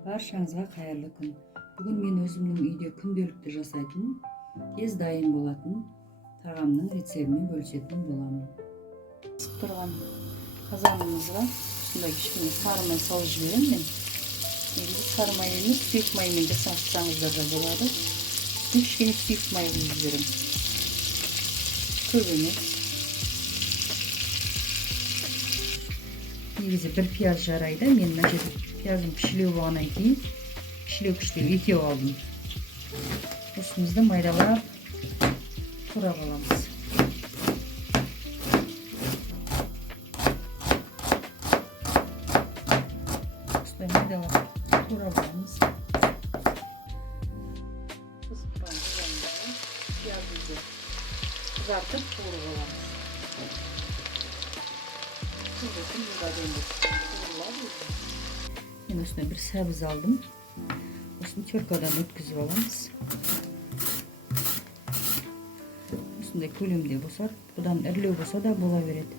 Barşаңызға қайырлы күн. Бүгін мен өзімнің үйде күнделікті жасайтын, тез дайын болатын тағамның рецебімен бөлісетін боламын. Ысып тұрған қазанымызға осындай кішкене сары май салып жіберемін мен. Негізі сары май емес, сұйық маймен жасасаңыздар да болады. Кішкене сұйық май қойып жіберемін. Көп емес. Негізі бір пияз жарайды. Мен мына жерде пиязым пішілеу болғаннан кейін кішілеу екеу алдым. Осымызды майдалап турап аламыз. Осылай майдалап турап аламыз. Қызып тұрған қызанымызды пиязымызды қызартып қуырып аламыз. Мен осына bir сәбіз алдым. Осыны теркадан өткізіп аламыз. Осындай көлемде болса, бұдан ірілеу болса да бола береді.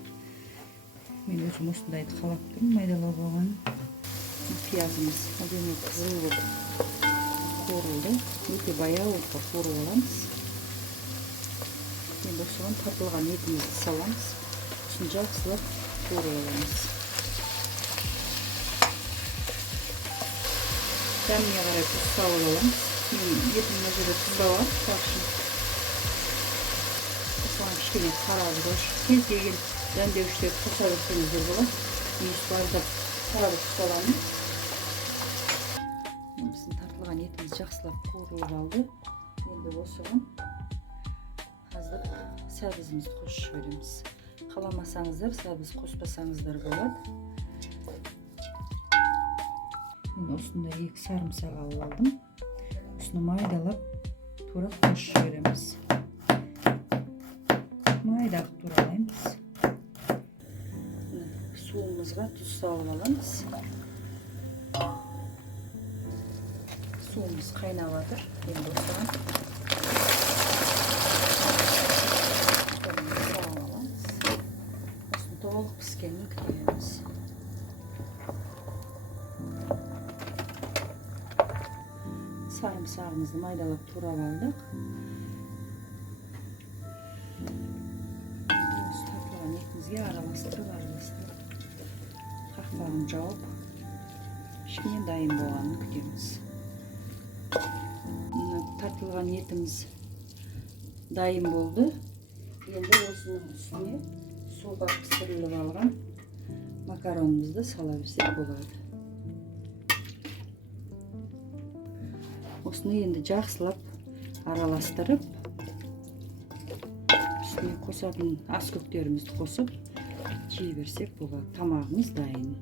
Мен өзім осындайды қалап тұрмын, майдалап алған. Пиязымыз әдемі қызыл болып қуырылды. Өте баяу қуырып аламыз. Енді осыған тартылған етімізді саламыз. Осыны жақсылап қуырып аламыз. Дәміне қарай тұз салып аламыз. Етім мына жерде тұздалған тақшын. Осыған кішкене қарабұлаш, кез келген дәмдеуіштер қоса берсеңіздер болады. Мен үстіп аздап қарабұлаш саламын. Біздің тартылған етіміз жақсылап қуырылып алды. Енді осыған аздап сәбізімізді қосып жібереміз. Қаламасаңыздар, сәбіз қоспасаңыздар болады. Мен осындай 2 сарымсақ алып алдым. Осыны майдалап тура қосып жібереміз. Майда қылып туралаймыз. Суымызға тұз салып аламыз. Суымыз қайнап жатыр. Енді осыған салып аламыз. Осыны толық піскенін күтеміз. Sarımsağımızı maydalap turab aldık. Tartılgan etimizge aralastırıp qaqpağını jaup kішкене dayın bolganын күтеміз. Tartılgan etimiz dayın boldu. Endi osunun üstüne suga pişirilip algan makaronumuzu sala bersek болады. Осыны енді жақсылап араластырып, үстіне қосатын ас көктерімізді қосып жей берсек болады. Тамағымыз дайын.